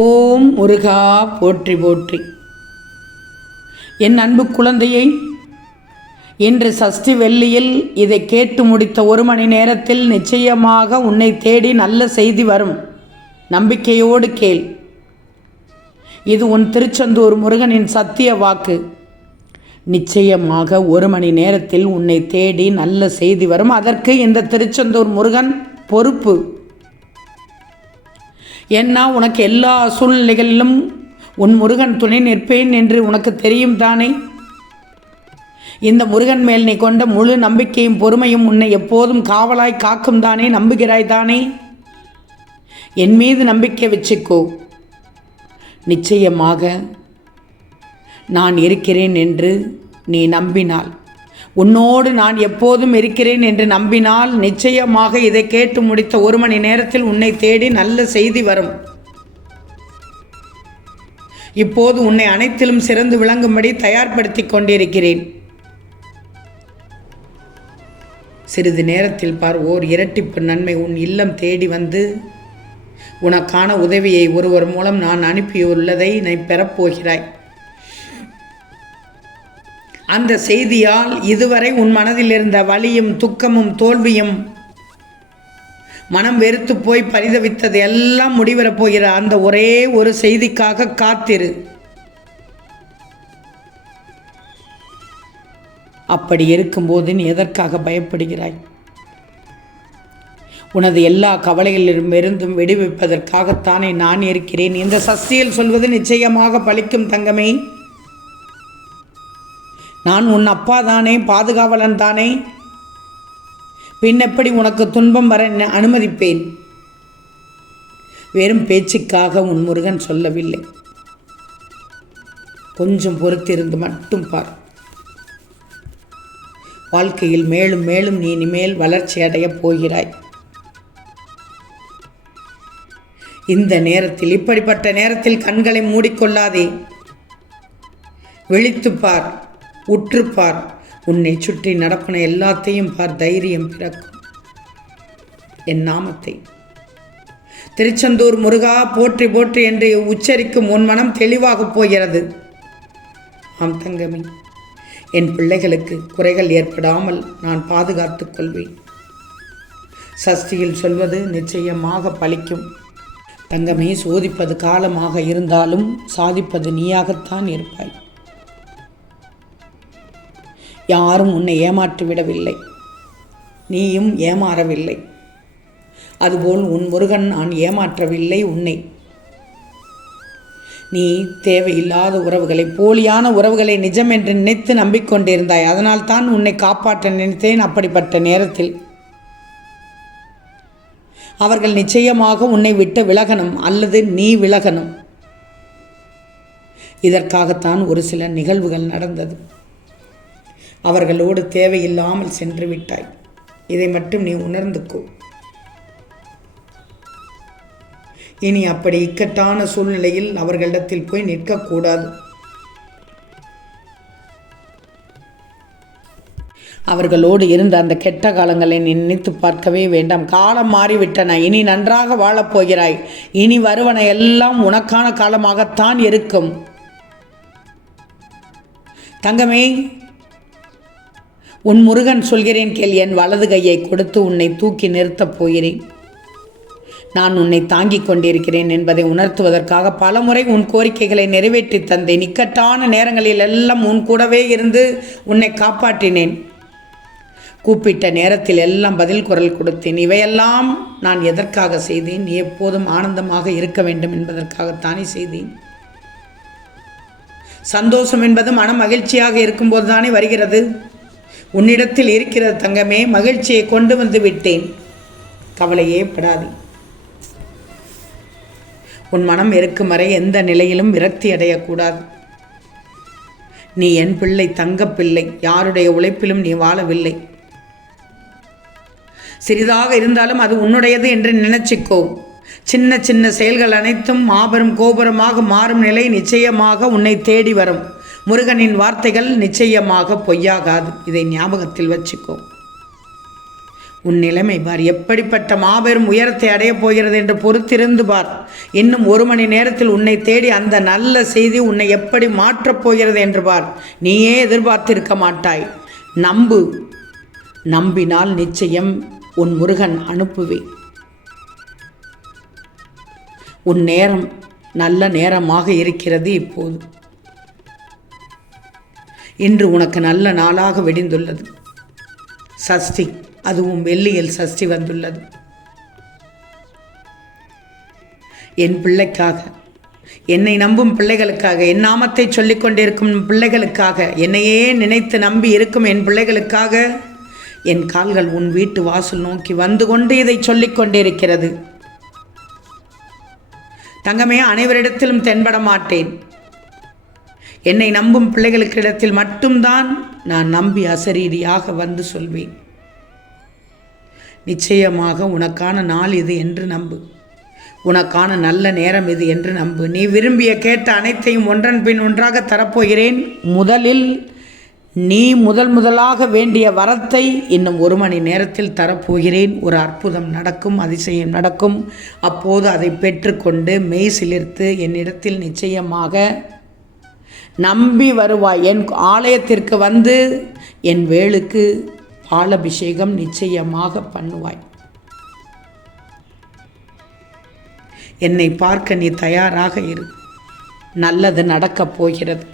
ஓம் முருகா போற்றி போற்றி. என் அன்பு குழந்தையை இன்று சஷ்டி வெள்ளியில் இதை கேட்டு முடித்த ஒரு மணி நேரத்தில் நிச்சயமாக உன்னை தேடி நல்ல செய்தி வரும். நம்பிக்கையோடு கேள். இது உன் திருச்செந்தூர் முருகனின் சத்திய வாக்கு. நிச்சயமாக ஒரு மணி நேரத்தில் உன்னை தேடி நல்ல செய்தி வரும். அதற்கு இந்த திருச்செந்தூர் முருகன் பொறுப்பு. ஏன்னா உனக்கு எல்லா சூழ்நிலைகளிலும் உன் முருகன் துணை நிற்பேன் என்று உனக்கு தெரியும் தானே? இந்த முருகன் மேல் நீ கொண்ட முழு நம்பிக்கையும் பொறுமையும் உன்னை எப்போதும் காவலாய் காக்கும் தானே நம்புகிறாய் தானே? என் மீது நம்பிக்கை வச்சுக்கோ. நிச்சயமாக நான் இருக்கிறேன் என்று நீ நம்பினாள் உன்னோடு நான் எப்போதும் இருக்கிறேன் என்று நம்பினால் நிச்சயமாக இதை கேட்டு முடித்த ஒரு மணி நேரத்தில் உன்னை தேடி நல்ல செய்தி வரும். இப்போது உன்னை அனைத்திலும் சிறந்து விளங்கும்படி தயார்படுத்தி கொண்டிருக்கிறேன். சிறிது நேரத்தில் பார் ஓர் இரட்டிப்பு நன்மை உன் இல்லம் தேடி வந்து உனக்கான உதவியை ஒருவர் மூலம் நான் அனுப்பியுள்ளதை நீ பெறப்போகிறாய். அந்த செய்தியால் இதுவரை உன் மனதில் இருந்த வலியும் துக்கமும் தோல்வியும் மனம் வெறுத்து போய் பரிதவித்தது எல்லாம் முடிவரப் போகிற அந்த ஒரே ஒரு செய்திக்காக காத்திரு. அப்படி இருக்கும்போது நீ எதற்காக பயப்படுகிறாய்? உனது எல்லா கவலைகளிலிருந்தும் விடுவிப்பதற்காகத்தானே நான் இருக்கிறேன்? இந்த சஸ்தியில் சொல்வது நிச்சயமாக பலிக்கும் தங்கமே. நான் உன் அப்பா தானே பாதுகாவலன் தானே? பின் எப்படி உனக்கு துன்பம் வர அனுமதிப்பேன்? வெறும் பேச்சுக்காக உன் முருகன் சொல்லவில்லை. கொஞ்சம் பொறுத்திருந்து மட்டும் பார். வாழ்க்கையில் மேலும் மேலும் நீ இனிமேல் வளர்ச்சி அடையப் போகிறாய். இந்த நேரத்தில் இப்படிப்பட்ட நேரத்தில் கண்களை மூடிக்கொள்ளாதே. விழித்துப் பார் பார் உன்னை சுற்றி நடப்பன எல்லாத்தையும் பார் தைரியம் பிறக்கும். என் நாமத்தை. திருச்செந்தூர் முருகா போற்றி போற்றி என்று உச்சரிக்கும் உன் மனம் தெளிவாகப் போகிறது. ஆம் தங்கமி என் பிள்ளைகளுக்கு குறைகள் ஏற்படாமல் நான் பாதுகாத்துக் கொள்வேன். சஷ்டியில் சொல்வது நிச்சயமாக பலிக்கும் தங்கமே சோதிப்பது காலமாக இருந்தாலும் சாதிப்பது நீயாகத்தான் இருப்பாய். யாரும் உன்னை ஏமாற்றி விடவில்லை நீயும் ஏமாறவில்லை. அதுபோல் உன் முருகன் நான் ஏமாற்றவில்லை உன்னை. நீ தேவையில்லாத உறவுகளை போலியான உறவுகளை நிஜம் என்று நினைத்து நம்பிக்கொண்டிருந்தாய். அதனால் தான் உன்னை காப்பாற்ற நினைத்தேன் அப்படிப்பட்ட நேரத்தில். அவர்கள் நிச்சயமாக உன்னை விட்டு விலகணும் அல்லது நீ விலகணும். இதற்காகத்தான் ஒரு சில நிகழ்வுகள் நடந்தது. அவர்களோடு தேவையில்லாமல் சென்று விட்டாய். இதை மட்டும் நீ உணர்ந்துக்கோ. இனி அப்படி இக்கட்டான சூழ்நிலையில் அவர்களிடத்தில் போய் நிற்கக்கூடாது. அவர்களோடு இருந்த அந்த கெட்ட காலங்களை நீ நினைத்து பார்க்கவே வேண்டாம். காலம் மாறிவிட்டன. இனி நன்றாக வாழப் போகிறாய். இனி வருவன எல்லாம் உனக்கான காலமாகத்தான் இருக்கும். தங்கமே உன் முருகன் சொல்கிறேன் கேள் என் வலது கையை கொடுத்து உன்னை தூக்கி நிறுத்தப் போகிறேன். நான் உன்னை தாங்கிக் கொண்டிருக்கிறேன் என்பதை உணர்த்துவதற்காக பலமுறை உன் கோரிக்கைகளை நிறைவேற்றி தந்தேன். இக்கட்டான நேரங்களில் எல்லாம் உன் கூடவே இருந்து உன்னை காப்பாற்றினேன். கூப்பிட்ட நேரத்தில் எல்லாம் பதில் குரல் கொடுத்தேன். இவையெல்லாம் நான் எதற்காக செய்தேன்? நீ எப்போதும் ஆனந்தமாக இருக்க வேண்டும் என்பதற்காகத்தானே செய்தேன். சந்தோஷம் என்பது மன மகிழ்ச்சியாக இருக்கும்போது தானே வருகிறது. உன்னிடத்தில் இருக்கிறது தங்கமே மகிழ்ச்சியை கொண்டு வந்து விட்டேன். கவலையே படாதே. உன் மனம் இருக்கும் வரை எந்த நிலையிலும் விரக்தி அடையக்கூடாது. நீ என் பிள்ளை தங்கப்பிள்ளை யாருடைய உழைப்பிலும் நீ வாழவில்லை. சிறிதாக இருந்தாலும் அது உன்னுடையது என்று நினைச்சிக்கோ. சின்ன சின்ன செயல்கள் அனைத்தும் மாபெரும் கோபுரமாக மாறும் நிலை நிச்சயமாக உன்னை தேடி வரும். முருகனின் வார்த்தைகள் நிச்சயமாக பொய்யாகாது. இதை ஞாபகத்தில் வச்சுக்கோ. உன் நிலைமை பார் எப்படிப்பட்ட மாபெரும் உயரத்தை அடையப் போகிறது என்று பொறுத்திருந்து பார். இன்னும் ஒரு மணி நேரத்தில் உன்னை தேடி அந்த நல்ல செய்தி உன்னை எப்படி மாற்றப் போகிறது என்று பார். நீயே எதிர்பார்த்திருக்க மாட்டாய். நம்பு. நம்பினால் நிச்சயம் உன் முருகன் அனுப்புவேன். உன் நேரம் நல்ல நேரமாக இருக்கிறது இப்போது. இன்று உனக்கு நல்ல நாளாக வெடிந்துள்ளது. சஷ்டி அதுவும் வெள்ளியில் சஷ்டி வந்துள்ளது. என் பிள்ளைக்காக என்னை நம்பும் பிள்ளைகளுக்காக என் நாமத்தை சொல்லிக் கொண்டிருக்கும் பிள்ளைகளுக்காக என்னையே நினைத்து நம்பி இருக்கும் என் பிள்ளைகளுக்காக என் கால்கள் உன் வீட்டு வாசல் நோக்கி வந்து கொண்டு இதை சொல்லிக் கொண்டிருக்கிறது. தங்கமே அனைவரிடத்திலும் தென்பட மாட்டேன். என்னை நம்பும் பிள்ளைகளுக்கிடத்தில் மட்டும்தான் நான் நம்பி அசரீரியாக வந்து சொல்வேன். நிச்சயமாக உனக்கான நாள் இது என்று நம்பு. உனக்கான நல்ல நேரம் இது என்று நம்பு. நீ விரும்பிய கேட்ட அனைத்தையும் ஒன்றன் பின் ஒன்றாக தரப்போகிறேன். முதலில் நீ முதல் முதலாக வேண்டிய வரத்தை இன்னும் ஒரு மணி நேரத்தில் தரப்போகிறேன். ஒரு அற்புதம் நடக்கும் அதிசயம் நடக்கும். அப்போது அதை பெற்றுக்கொண்டு மெய் சிலிர்த்து என்னிடத்தில் நிச்சயமாக நம்பி வருவாய். என் ஆலயத்திற்கு வந்து என் வேளுக்கு பாலபிஷேகம் நிச்சயமாக பண்ணுவாய். என்னை பார்க்க நீ தயாராக இரு. நல்லது நடக்கப் போகிறது.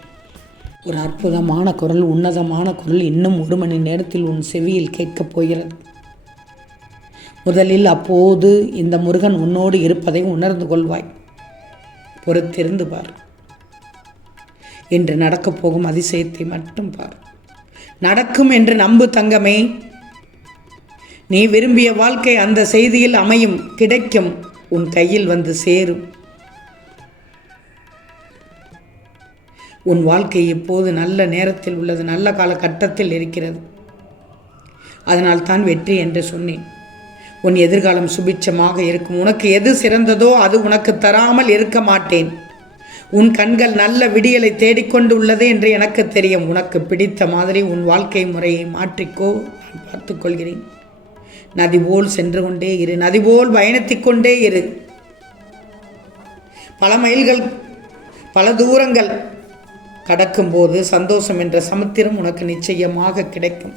ஒரு அற்புதமான குரல் உன்னதமான குரல் இன்னும் ஒரு மணி நேரத்தில் உன் செவியில் கேட்கப் போகிறது. முதலில் அப்போது இந்த முருகன் உன்னோடு இருப்பதை உணர்ந்து கொள்வாய். பொறுத்திருந்து பார். என்று நடக்கப் போகும் அதிசயத்தை மட்டும் பார். நடக்கும் என்று நம்பு தங்கமே. நீ விரும்பிய வாழ்க்கை அந்த செய்தியில் அமையும் கிடைக்கும். உன் கையில் வந்து சேரும். உன் வாழ்க்கை இப்போது நல்ல நேரத்தில் உள்ளது நல்ல காலகட்டத்தில் இருக்கிறது. அதனால் தான் வெற்றி என்று சொன்னேன். உன் எதிர்காலம் சுபிட்சமாக இருக்கும். உனக்கு எது சிறந்ததோ அது உனக்கு தராமல் இருக்க மாட்டேன். உன் கண்கள் நல்ல விடியலை தேடிக்கொண்டு உள்ளது என்று எனக்கு தெரியும். உனக்கு பிடித்த மாதிரி உன் வாழ்க்கை முறையை மாற்றிக்கோ. நான் பார்த்துக்கொள்கிறேன். நதி போல் சென்று கொண்டே இரு. நதி போல் பயணித்துக் கொண்டே இரு. பல மைல்கள் பல தூரங்கள் கடக்கும்போது சந்தோஷம் என்ற சமுத்திரம் உனக்கு நிச்சயமாக கிடைக்கும்.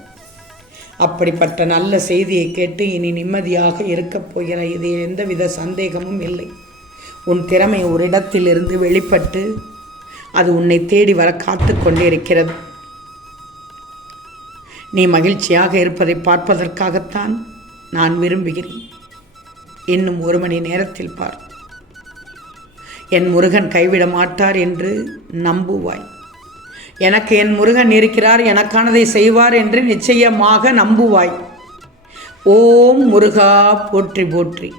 அப்படிப்பட்ட நல்ல செய்தியை கேட்டு இனி நிம்மதியாக இருக்கப் போகிற இது எந்தவித சந்தேகமும் இல்லை. உன் திறமை ஒரு இடத்திலிருந்து வெளிப்பட்டு அது உன்னை தேடி வர காத்து கொண்டிருக்கிறது. நீ மகிழ்ச்சியாக இருப்பதை பார்ப்பதற்காகத்தான் நான் விரும்புகிறேன். இன்னும் ஒரு மணி நேரத்தில் பார். என் முருகன் கைவிட மாட்டார் என்று நம்புவாய். எனக்கு என் முருகன் இருக்கிறார் எனக்கானதை செய்வார் என்று நிச்சயமாக நம்புவாய். ஓம் முருகா போற்றி போற்றி.